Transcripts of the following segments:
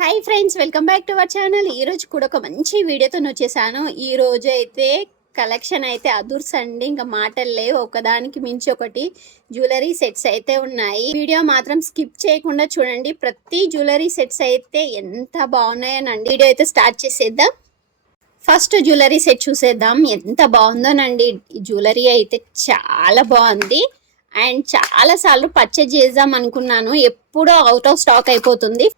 Hi friends, welcome back to our channel. ఈరోజు కూడా ఒక మంచి వీడియోతో వచ్చేసాను. ఈ రోజు అయితే కలెక్షన్ అయితే అదుర్స్ అండి, ఇంకా మాటలు లేవు. ఒకదానికి మించి ఒకటి జ్యువెలరీ సెట్స్ అయితే ఉన్నాయి. వీడియో మాత్రం స్కిప్ చేయకుండా చూడండి. ప్రతి జ్యువెలరీ సెట్స్ అయితే ఎంత బాగున్నాయోనండి. వీడియో అయితే స్టార్ట్ చేసేద్దాం. ఫస్ట్ జ్యువెలరీ సెట్ చూసేద్దాం. ఎంత బాగుందోనండి. ఈ జ్యువెలరీ అయితే చాలా బాగుంది అండ్ చాలా సార్లు పర్చేజ్ చేద్దాం అనుకున్నాను, ఎప్పుడో అవుట్ ఆఫ్ స్టాక్ అయిపోతుంది.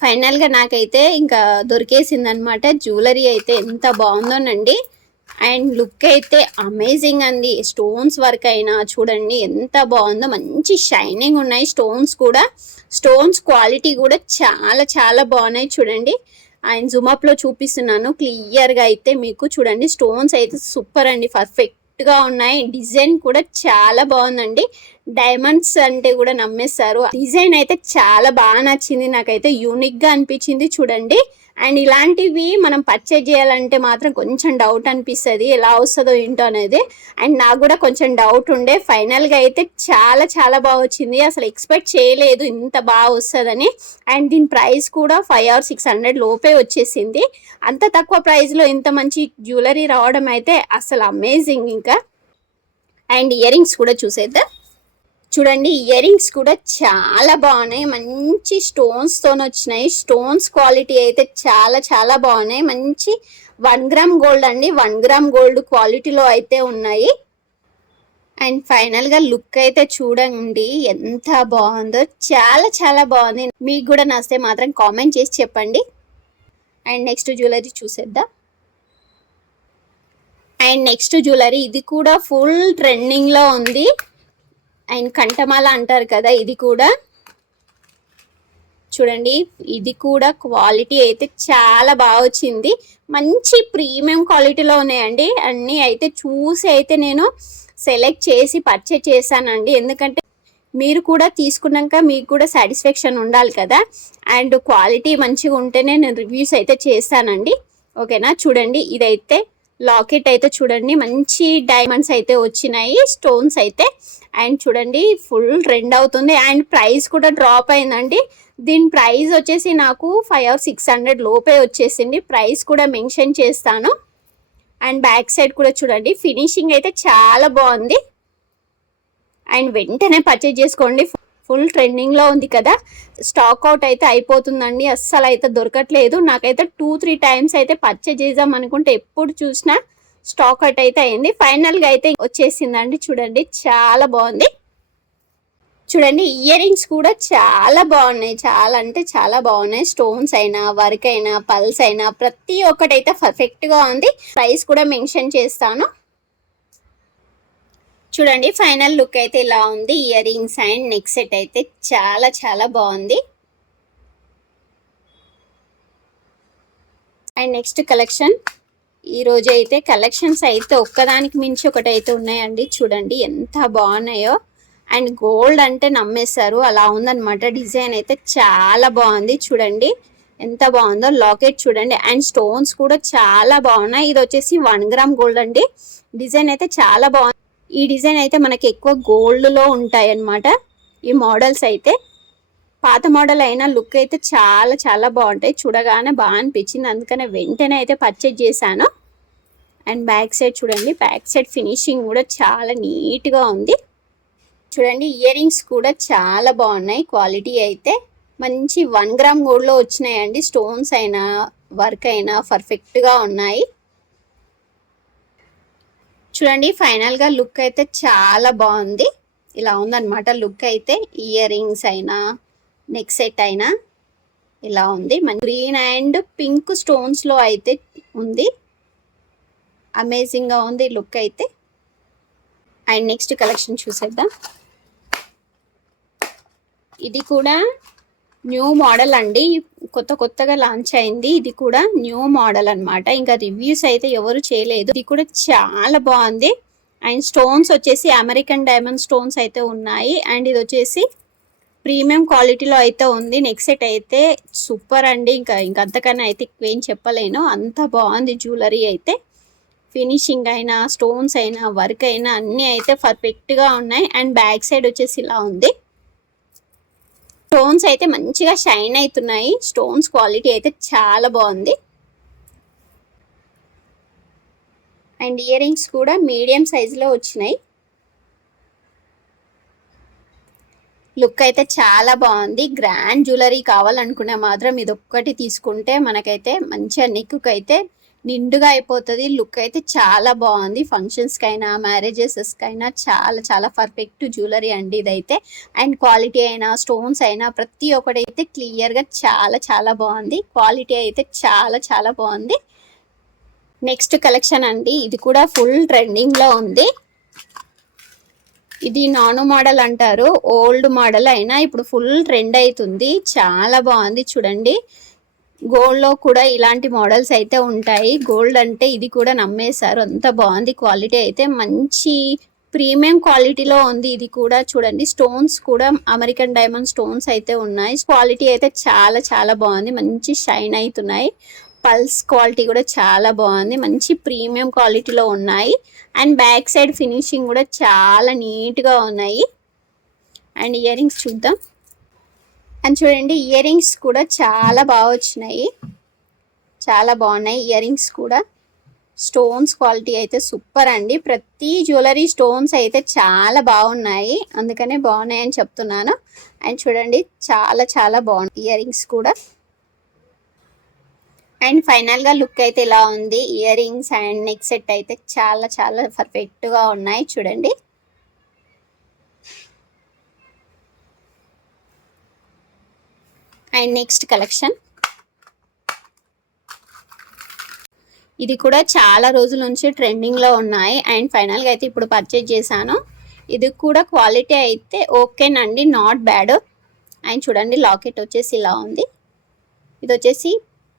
ఫైనల్గా నాకైతే ఇంకా దొరికేసింది అనమాట. జ్యువెలరీ అయితే ఎంత బాగుందోనండి అండ్ లుక్ అయితే అమేజింగ్ అండి. స్టోన్స్ వర్క్ అయినా చూడండి ఎంత బాగుందో, మంచి షైనింగ్ ఉన్నాయి. స్టోన్స్ క్వాలిటీ కూడా చాలా చాలా బాగున్నాయి చూడండి. అండ్ జూమప్లో చూపిస్తున్నాను క్లియర్గా అయితే మీకు చూడండి. స్టోన్స్ అయితే సూపర్ అండి, పర్ఫెక్ట్గా ఉన్నాయి. డిజైన్ కూడా చాలా బాగుందండి. డైమండ్స్ అంటే కూడా నమ్మేస్తారు. డిజైన్ అయితే చాలా బాగా నచ్చింది నాకైతే, యూనిక్ గా అనిపించింది చూడండి. అండ్ ఇలాంటివి మనం పర్చేజ్ చేయాలంటే మాత్రం కొంచెం డౌట్ అనిపిస్తుంది, ఎలా వస్తుందో ఏంటో అనేది. అండ్ నాకు కూడా కొంచెం డౌట్ ఉండే. ఫైనల్ గా అయితే చాలా చాలా బాగా వచ్చింది. అసలు ఎక్స్పెక్ట్ చేయలేదు ఇంత బాగా వస్తుందని. అండ్ దీని ప్రైస్ కూడా 500 or 600 లోపే వచ్చేసింది. అంత తక్కువ ప్రైస్ లో ఇంత మంచి జ్యువెలరీ రావడం అయితే అసలు అమేజింగ్. ఇంకా అండ్ ఇయర్ రింగ్స్ కూడా చూసేద్దాం. చూడండి, ఇయర్ రింగ్స్ కూడా చాలా బాగున్నాయి. మంచి స్టోన్స్ తో వచ్చినాయి. స్టోన్స్ క్వాలిటీ అయితే చాలా చాలా బాగున్నాయి. మంచి 1 గ్రామ్ గోల్డ్ అండి, 1 గ్రామ్ గోల్డ్ క్వాలిటీలో అయితే ఉన్నాయి. అండ్ ఫైనల్ గా లుక్ అయితే చూడండి ఎంత బాగుందో, చాలా చాలా బాగుంది. మీకు కూడా నచ్చితే మాత్రం కామెంట్ చేసి చెప్పండి. అండ్ నెక్స్ట్ జ్యువెలరీ చూసేద్దాం. అండ్ నెక్స్ట్ జ్యువెలరీ ఇది కూడా ఫుల్ ట్రెండింగ్ లో ఉంది. అండ్ కంఠమాల అంటారు కదా, ఇది కూడా చూడండి. ఇది కూడా క్వాలిటీ అయితే చాలా బాగా వచ్చింది. మంచి ప్రీమియం క్వాలిటీలో ఉన్నాయండి. అన్నీ అయితే చూసి అయితే నేను సెలెక్ట్ చేసి పర్చేజ్ చేశానండి. ఎందుకంటే మీరు కూడా తీసుకున్నాక మీకు కూడా సాటిస్ఫాక్షన్ ఉండాలి కదా. అండ్ క్వాలిటీ మంచిగా ఉంటేనే నేను రివ్యూస్ అయితే చేస్తానండి. ఓకేనా. చూడండి, ఇదైతే లాకెట్ అయితే చూడండి, మంచి డైమండ్స్ అయితే వచ్చినాయి, స్టోన్స్ అయితే. అండ్ చూడండి ఫుల్ ట్రెండ్ అవుతుంది. అండ్ ప్రైస్ కూడా డ్రాప్ అయిందండి. దీని ప్రైస్ వచ్చేసి నాకు 500 or 600 లోపే వచ్చేసింది. ప్రైస్ కూడా మెన్షన్ చేస్తాను. అండ్ బ్యాక్ సైడ్ కూడా చూడండి, ఫినిషింగ్ అయితే చాలా బాగుంది. అండ్ వెంటనే పర్చేజ్ చేసుకోండి, ఫుల్ ట్రెండింగ్ లో ఉంది కదా. స్టాక్ అవుట్ అయితే అయిపోతుందండి, అస్సలు అయితే దొరకట్లేదు. నాకైతే 2-3 టైమ్స్ అయితే పర్చేజ్ చేద్దాం అనుకుంటే ఎప్పుడు చూసినా స్టాక్ అవుట్ అయితే అయింది. ఫైనల్ గా అయితే వచ్చేసిందండి. చూడండి చాలా బాగుంది. చూడండి, ఇయర్ రింగ్స్ కూడా చాలా బాగున్నాయి, చాలా అంటే చాలా బాగున్నాయి. స్టోన్స్ అయినా వర్క్ అయినా పల్స్ అయినా ప్రతి ఒక్కటైతే పర్ఫెక్ట్ గా ఉంది. ప్రైస్ కూడా మెన్షన్ చేస్తాను. చూడండి, ఫైనల్ లుక్ అయితే ఇలా ఉంది. Ear rings and neck set అయితే చాలా చాలా బాగుంది. And next collection. ఈ రోజు అయితే కలెక్షన్స్ అయితే ఒక్కదానికి మించి ఒకటైతే ఉన్నాయండి. చూడండి ఎంత బాగున్నాయో. అండ్ గోల్డ్ అంటే నమ్మేస్తారు, అలా ఉందన్నమాట. డిజైన్ అయితే చాలా బాగుంది. చూడండి ఎంత బాగుందో. లాకెట్ చూడండి. అండ్ స్టోన్స్ కూడా చాలా బాగున్నాయి. ఇది వచ్చేసి 1 గ్రామ్ గోల్డ్ అండి. డిజైన్ అయితే చాలా బాగుంది. ఈ డిజైన్ అయితే మనకి ఎక్కువ గోల్డ్ లో ఉంటాయి అన్నమాట ఈ మోడల్స్ అయితే. పాత మోడల్ అయినా లుక్ అయితే చాలా చాలా బాగుంటాయి. చూడగానే బాగా అనిపించింది, అందుకనే వెంటనే అయితే పర్చేజ్ చేశాను. అండ్ బ్యాక్ సైడ్ చూడండి, బ్యాక్ సైడ్ ఫినిషింగ్ కూడా చాలా నీట్గా ఉంది. చూడండి, ఇయర్ రింగ్స్ కూడా చాలా బాగున్నాయి. క్వాలిటీ అయితే మంచి 1 గ్రామ్ గోల్డ్లో వచ్చినాయండి. స్టోన్స్ అయినా వర్క్ అయినా పర్ఫెక్ట్గా ఉన్నాయి. చూడండి, ఫైనల్గా లుక్ అయితే చాలా బాగుంది. ఇలా ఉందన్నమాట లుక్ అయితే. ఇయర్ రింగ్స్ అయినా నెక్ సెట్ అయినా ఇలా ఉంది. గ్రీన్ అండ్ పింక్ స్టోన్స్లో అయితే ఉంది. అమేజింగ్గా ఉంది లుక్ అయితే. అండ్ నెక్స్ట్ కలెక్షన్ చూసేద్దాం. ఇది కూడా న్యూ మోడల్ అండి, కొత్తగా లాంచ్ అయింది. ఇది కూడా న్యూ మోడల్ అన్నమాట. ఇంకా రివ్యూస్ అయితే ఎవరు చేయలేదు. ఇది కూడా చాలా బాగుంది. అండ్ స్టోన్స్ వచ్చేసి అమెరికన్ డైమండ్ స్టోన్స్ అయితే ఉన్నాయి. అండ్ ఇది వచ్చేసి ప్రీమియం క్వాలిటీలో అయితే ఉంది. నెక్ సెట్ అయితే సూపర్ అండి. ఇంకంతకన్నా అయితే ఎక్కువేం చెప్పలేను, అంత బాగుంది జ్యువెలరీ అయితే. ఫినిషింగ్ అయినా స్టోన్స్ అయినా వర్క్ అయినా అన్నీ అయితే పర్ఫెక్ట్గా ఉన్నాయి. అండ్ బ్యాక్ సైడ్ వచ్చేసి ఇలా ఉంది. స్టోన్స్ అయితే మంచిగా షైన్ అవుతున్నాయి. స్టోన్స్ క్వాలిటీ అయితే చాలా బాగుంది. అండ్ ఇయర్ రింగ్స్ కూడా మీడియం సైజులో వచ్చినాయి. లుక్ అయితే చాలా బాగుంది. గ్రాండ్ జ్యువెలరీ కావాలనుకునే మాత్రం ఇది ఒక్కటి తీసుకుంటే మనకైతే మంచిగా నెక్కు అయితే నిండుగా అయిపోతుంది. లుక్ అయితే చాలా బాగుంది. ఫంక్షన్స్కి అయినా మ్యారేజెస్కి అయినా చాలా చాలా పర్ఫెక్ట్ జ్యువెలరీ అండి ఇదైతే. అండ్ క్వాలిటీ అయినా స్టోన్స్ అయినా ప్రతి ఒక్కటైతే క్లియర్గా చాలా చాలా బాగుంది. క్వాలిటీ అయితే చాలా చాలా బాగుంది. నెక్స్ట్ కలెక్షన్ అండి, ఇది కూడా ఫుల్ ట్రెండింగ్లో ఉంది. ఇది నానో మోడల్ అంటారు. ఓల్డ్ మోడల్ అయినా ఇప్పుడు ఫుల్ ట్రెండ్ అవుతుంది. చాలా బాగుంది చూడండి. గోల్డ్లో కూడా ఇలాంటి మోడల్స్ అయితే ఉంటాయి. గోల్డ్ అంటే ఇది కూడా నమ్మేశారు, అంత బాగుంది. క్వాలిటీ అయితే మంచి ప్రీమియం క్వాలిటీలో ఉంది. ఇది కూడా చూడండి, స్టోన్స్ కూడా అమెరికన్ డైమండ్ స్టోన్స్ అయితే ఉన్నాయి. క్వాలిటీ అయితే చాలా చాలా బాగుంది. మంచి షైన్ అవుతున్నాయి. పల్స్ క్వాలిటీ కూడా చాలా బాగుంది. మంచి ప్రీమియం క్వాలిటీలో ఉన్నాయి. అండ్ బ్యాక్ సైడ్ ఫినిషింగ్ కూడా చాలా నీట్గా ఉన్నాయి. అండ్ ఇయర్ రింగ్స్ చూద్దాం. అండ్ చూడండి, ఇయర్ రింగ్స్ కూడా చాలా బాగా వచ్చినాయి. చాలా బాగున్నాయి ఇయర్ రింగ్స్ కూడా. స్టోన్స్ క్వాలిటీ అయితే సూపర్ అండి. ప్రతి జ్యువెలరీ స్టోన్స్ అయితే చాలా బాగున్నాయి, అందుకనే బాగున్నాయి అని చెప్తున్నాను. అండ్ చూడండి, చాలా చాలా బాగున్నాయి ఇయర్ రింగ్స్ కూడా. అండ్ ఫైనల్గా లుక్ అయితే ఇలా ఉంది. Ear rings and neck set అయితే చాలా చాలా పర్ఫెక్ట్గా ఉన్నాయి చూడండి. అండ్ నెక్స్ట్ కలెక్షన్, ఇది కూడా చాలా రోజుల నుంచి ట్రెండింగ్లో ఉన్నాయి. అండ్ ఫైనల్గా అయితే ఇప్పుడు పర్చేజ్ చేశాను. ఇది కూడా క్వాలిటీ అయితే ఓకేనండి, నాట్ బ్యాడ్. అండ్ చూడండి, లాకెట్ వచ్చేసి ఇలా ఉంది. ఇది వచ్చేసి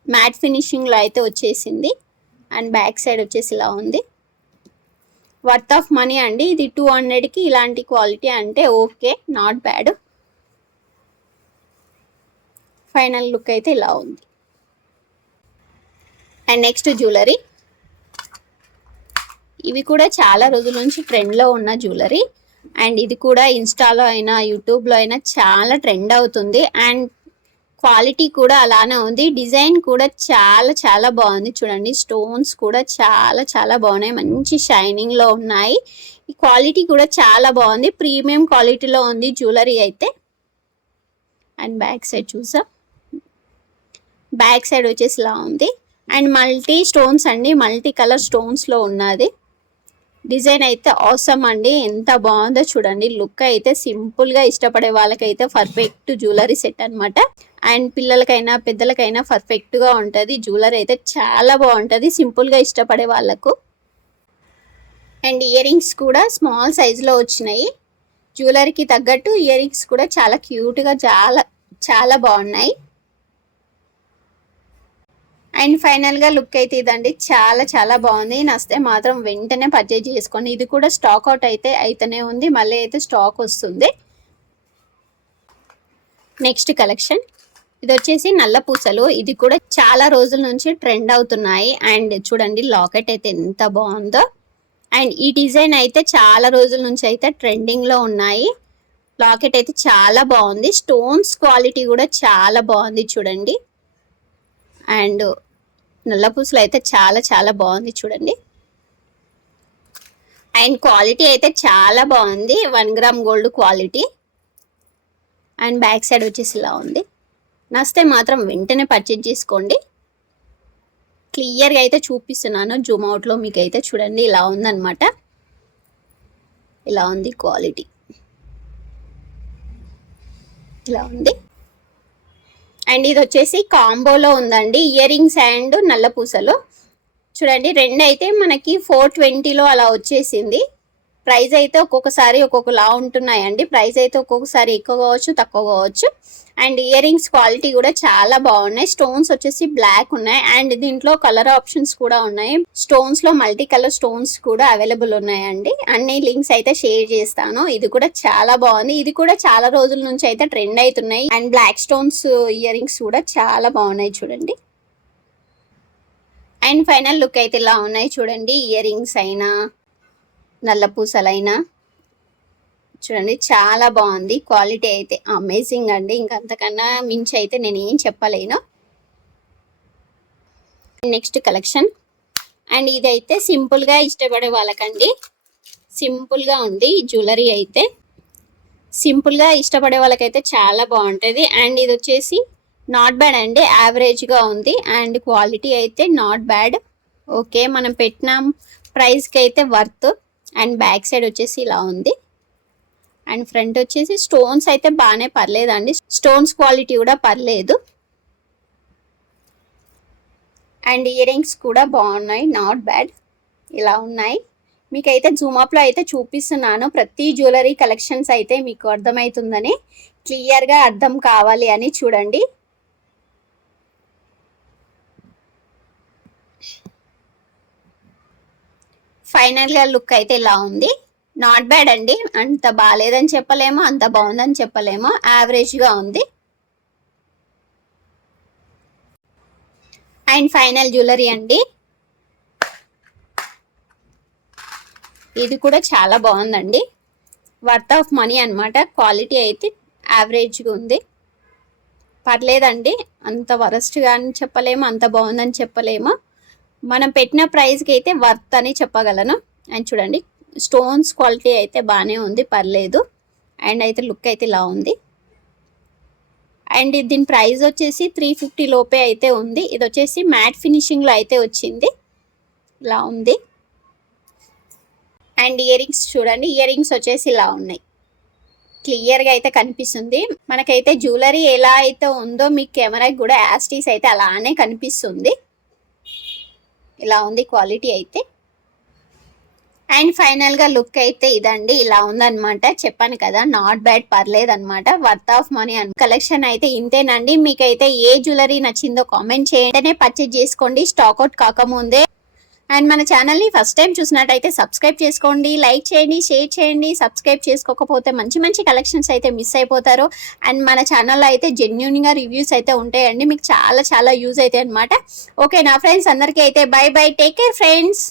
మ్యాట్ ఫినిషింగ్లో అయితే వచ్చేసింది. అండ్ బ్యాక్ సైడ్ వచ్చేసి ఇలా ఉంది. వర్త్ ఆఫ్ మనీ అండి ఇది. 200కి ఇలాంటి క్వాలిటీ అంటే okay, not bad. Final look అయితే ఇలా ఉంది. అండ్ నెక్స్ట్ జ్యువెలరీ, ఇవి కూడా చాలా రోజుల నుంచి ట్రెండ్లో ఉన్న జ్యువెలరీ. అండ్ ఇది కూడా ఇన్స్టాలో అయినా యూట్యూబ్లో అయినా చాలా ట్రెండ్ అవుతుంది. అండ్ క్వాలిటీ కూడా అలానే ఉంది. డిజైన్ కూడా చాలా చాలా బాగుంది చూడండి. స్టోన్స్ కూడా చాలా చాలా బాగున్నాయి, మంచి షైనింగ్లో ఉన్నాయి. ఈ క్వాలిటీ కూడా చాలా బాగుంది, ప్రీమియం క్వాలిటీలో ఉంది జ్యువెలరీ అయితే. అండ్ బ్యాక్ సైడ్ చూసా, బ్యాక్ సైడ్ వచ్చేసి ఇలా ఉంది. అండ్ మల్టీ స్టోన్స్ అండి, మల్టీ కలర్ స్టోన్స్లో ఉన్నది. డిజైన్ అయితే ఆసమ్ అండి, ఎంత బాగుందో చూడండి. లుక్ అయితే సింపుల్గా ఇష్టపడే వాళ్ళకైతే పర్ఫెక్ట్ జ్యువెలరీ సెట్ అనమాట. అండ్ పిల్లలకైనా పెద్దలకైనా పర్ఫెక్ట్గా ఉంటుంది జ్యువెలరీ అయితే. చాలా బాగుంటుంది సింపుల్గా ఇష్టపడే వాళ్ళకు. అండ్ ఇయర్ రింగ్స్ కూడా స్మాల్ సైజులో వచ్చినాయి. జ్యువెలరీకి తగ్గట్టు ఇయర్ రింగ్స్ కూడా చాలా క్యూట్గా చాలా చాలా బాగున్నాయి. అండ్ ఫైనల్గా లుక్ అయితే ఇదండి, చాలా చాలా బాగుంది. నచ్చితే మాత్రం వెంటనే పర్చేజ్ చేసుకోండి. ఇది కూడా స్టాక్ అవుట్ అయితే అయితేనే ఉంది, మళ్ళీ అయితే స్టాక్ వస్తుంది. నెక్స్ట్ కలెక్షన్, ఇది వచ్చేసి నల్ల పూసలు. ఇది కూడా చాలా రోజుల నుంచి ట్రెండ్ అవుతున్నాయి. అండ్ చూడండి, లాకెట్ అయితే ఎంత బాగుందో. అండ్ ఈ డిజైన్ అయితే చాలా రోజుల నుంచి అయితే ట్రెండింగ్లో ఉన్నాయి. లాకెట్ అయితే చాలా బాగుంది. స్టోన్స్ క్వాలిటీ కూడా చాలా బాగుంది చూడండి. అండ్ నల్ల పూసలు అయితే చాలా చాలా బాగుంది చూడండి. అండ్ క్వాలిటీ అయితే చాలా బాగుంది, 1 gram gold quality. And back side వచ్చేసి ఇలా ఉంది. నచ్చితే మాత్రం వెంటనే పర్చేజ్ చేసుకోండి. క్లియర్గా అయితే చూపిస్తున్నాను జూమ్ అవుట్లో మీకు అయితే చూడండి. ఇలా ఉందన్నమాట, ఇలా ఉంది క్వాలిటీ, ఇలా ఉంది. అండ్ ఇది వచ్చేసి కాంబోలో ఉందండి, ఇయర్ రింగ్స్ అండ్ నల్ల పూసలు. చూడండి, రెండు అయితే మనకి 420లో అలా వచ్చేసింది. ప్రైస్ అయితే ఒక్కొక్కసారి ఒక్కొక్కలా ఉంటున్నాయండి. ప్రైస్ అయితే ఒక్కొక్కసారి ఎక్కువ కావచ్చు, తక్కువ కావచ్చు. అండ్ ఇయర్ రింగ్స్ క్వాలిటీ కూడా చాలా బాగున్నాయి. స్టోన్స్ వచ్చేసి బ్లాక్ ఉన్నాయి. అండ్ దీంట్లో కలర్ ఆప్షన్స్ కూడా ఉన్నాయి. స్టోన్స్ లో మల్టీ కలర్ స్టోన్స్ కూడా అవైలబుల్ ఉన్నాయండి. అన్ని లింక్స్ అయితే షేర్ చేస్తాను. ఇది కూడా చాలా బాగుంది. ఇది కూడా చాలా రోజుల నుంచి అయితే ట్రెండ్ అవుతున్నాయి. And black stones earrings కూడా చాలా బాగున్నాయి చూడండి. అండ్ ఫైనల్ లుక్ అయితే ఇలా ఉన్నాయి చూడండి. ఇయర్ రింగ్స్ అయినా నల్ల పూసలైనా చూడండి చాలా బాగుంది, క్వాలిటీ అయితే అమేజింగ్ అండి. ఇంకంతకన్నా మించి అయితే నేను ఏం చెప్పలేను. నెక్స్ట్ కలెక్షన్, అండ్ ఇదైతే సింపుల్గా ఇష్టపడే వాళ్ళకండి. సింపుల్గా ఉంది జ్యువెలరీ అయితే, సింపుల్గా ఇష్టపడే వాళ్ళకైతే చాలా బాగుంటుంది. అండ్ ఇది వచ్చేసి నాట్ బ్యాడ్ అండి, యావరేజ్గా ఉంది. అండ్ క్వాలిటీ అయితే నాట్ బ్యాడ్, ఓకే. మనం పెట్టిన ప్రైస్కి అయితే వర్త్. అండ్ బ్యాక్ సైడ్ వచ్చేసి ఇలా ఉంది. అండ్ ఫ్రంట్ వచ్చేసి స్టోన్స్ అయితే బాగానే పర్లేదండి, స్టోన్స్ క్వాలిటీ కూడా పర్లేదు. అండ్ ఇయర్ రింగ్స్ కూడా బాగున్నాయి, నాట్ బ్యాడ్, ఇలా ఉన్నాయి. మీకైతే జూమప్లో అయితే చూపిస్తున్నాను, ప్రతి జ్యువెలరీ కలెక్షన్స్ అయితే మీకు అర్థమవుతుందని, క్లియర్గా అర్థం కావాలి అని చూడండి. ఫైనల్గా లుక్ అయితే ఇలా ఉంది, నాట్ బ్యాడ్ అండి. అంత బాగాలేదని చెప్పలేమో, అంత బాగుందని చెప్పలేమో, యావరేజ్గా ఉంది. అండ్ ఫైనల్ జ్యువెలరీ అండి, ఇది కూడా చాలా బాగుందండి, వర్త్ ఆఫ్ మనీ అనమాట. క్వాలిటీ అయితే యావరేజ్గా ఉంది, పర్లేదండి. అంత వరస్ట్గా అని చెప్పలేము, అంత బాగుందని చెప్పలేము. మనం పెట్టిన ప్రైస్కి అయితే వర్త్ అని చెప్పగలను. అండ్ చూడండి స్టోన్స్ క్వాలిటీ అయితే బాగానే ఉంది, పర్లేదు. అండ్ అయితే లుక్ అయితే ఇలా ఉంది. అండ్ దీని ప్రైస్ వచ్చేసి 350 లోపే అయితే ఉంది. ఇది వచ్చేసి మ్యాట్ ఫినిషింగ్లో అయితే వచ్చింది, ఇలా ఉంది. అండ్ ఇయర్ రింగ్స్ చూడండి, ఇయర్ రింగ్స్ వచ్చేసి ఇలా ఉన్నాయి, క్లియర్గా అయితే కనిపిస్తుంది. మనకైతే జ్యువెలరీ ఎలా అయితే ఉందో మీకు కెమెరాకి కూడా యాస్టీస్ అయితే అలానే కనిపిస్తుంది, ఇలా ఉంది క్వాలిటీ అయితే. అండ్ ఫైనల్గా లుక్ అయితే ఇదండి, ఇలా ఉందన్నమాట. చెప్పాను కదా నాట్ బ్యాడ్, పర్లేదు అనమాట, వర్త్ ఆఫ్ మనీ అని. కలెక్షన్ అయితే ఇంతేనండి. మీకైతే ఏ జ్యువెలరీ నచ్చిందో కామెంట్ చేయండి, పర్చేజ్ చేసుకోండి స్టాక్ అవుట్ కాకముందే. అండ్ మన ఛానల్ని ఫస్ట్ టైం చూసినట్టయితే సబ్స్క్రైబ్ చేసుకోండి, లైక్ చేయండి, షేర్ చేయండి. సబ్స్క్రైబ్ చేసుకోకపోతే మంచి మంచి కలెక్షన్స్ అయితే మిస్ అయిపోతారు. అండ్ మన ఛానల్లో అయితే జెన్యూన్గా రివ్యూస్ అయితే ఉంటాయండి, మీకు చాలా చాలా యూజ్ అవుతాయి అనమాట. ఓకే నా ఫ్రెండ్స్, అందరికీ అయితే by by, take care friends.